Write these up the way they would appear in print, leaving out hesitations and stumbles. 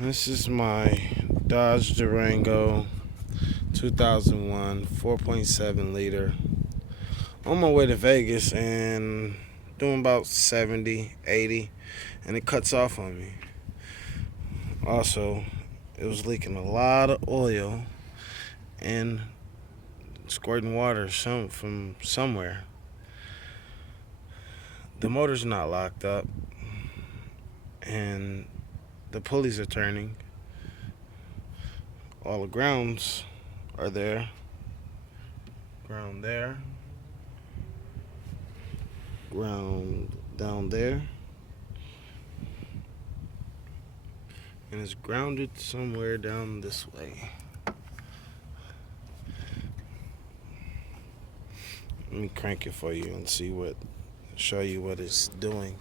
This is my Dodge Durango 2001 4.7 liter. On my way to Vegas and doing about 70, 80, and it cuts off on me. Also, it was leaking a lot of oil and squirting water from somewhere. The motor's not locked up, and the pulleys are turning. All the grounds are there. Ground there. Ground down there. And it's grounded somewhere down this way. Let me crank it for you and show you what it's doing.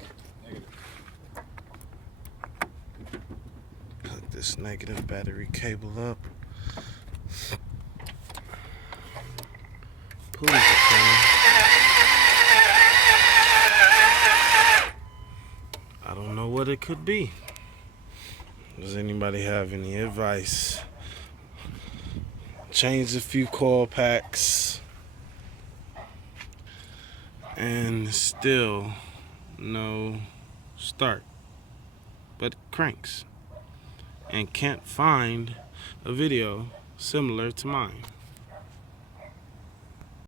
Hook this negative battery cable up. Pulleys are turning. I don't know what it could be. Does anybody have any advice? Change a few coil packs and still no start, but it cranks, and can't find a video similar to mine.